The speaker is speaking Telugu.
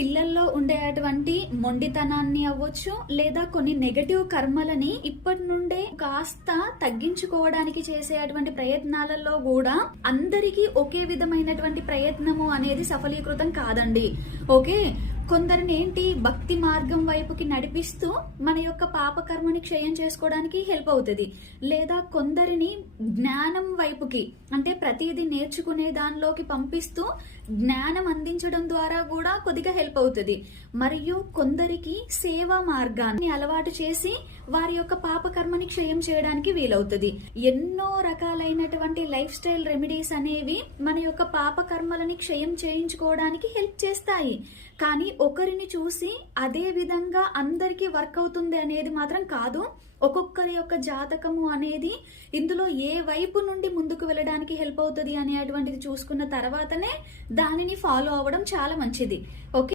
పిల్లల్లో ఉండేటువంటి మొండితనాన్ని అవ్వచ్చు, లేదా కొన్ని నెగటివ్ కర్మలని ఇప్పటి నుండే కాస్త తగ్గించుకోవడానికి చేసేటువంటి ప్రయత్నాలలో కూడా అందరికీ ఒకే విధమైనటువంటి ప్రయత్నము అనేది సఫలీకృతం కాదండి. ఓకే, కొందరిని ఏంటి భక్తి మార్గం వైపుకి నడిపిస్తూ మన యొక్క పాపకర్మని క్షయం చేసుకోవడానికి హెల్ప్ అవుతుంది. లేదా కొందరిని జ్ఞానం వైపుకి, అంటే ప్రతిదీ నేర్చుకునే దానిలోకి పంపిస్తూ జ్ఞానం అందించడం ద్వారా కూడా కొద్దిగా హెల్ప్ అవుతుంది. మరియు కొందరికి సేవా మార్గాన్ని అలవాటు చేసి వారి యొక్క పాపకర్మని క్షయం చేయడానికి వీలవుతుంది. ఎన్నో రకాలైనటువంటి లైఫ్ స్టైల్ రెమెడీస్ అనేవి మన యొక్క పాపకర్మలని క్షయం చేయించుకోవడానికి హెల్ప్ చేస్తాయి. కానీ ఒకరిని చూసి అదే విధంగా అందరికీ వర్క్ అవుతుంది అనేది మాత్రం కాదు. ఒక్కొక్కరి యొక్క జాతకము అనేది ఇందులో ఏ వైపు నుండి ముందుకు వెళ్ళడానికి హెల్ప్ అవుతుంది అనేటువంటిది చూసుకున్న తర్వాతనే దానిని ఫాలో అవ్వడం చాలా మంచిది. ఓకే.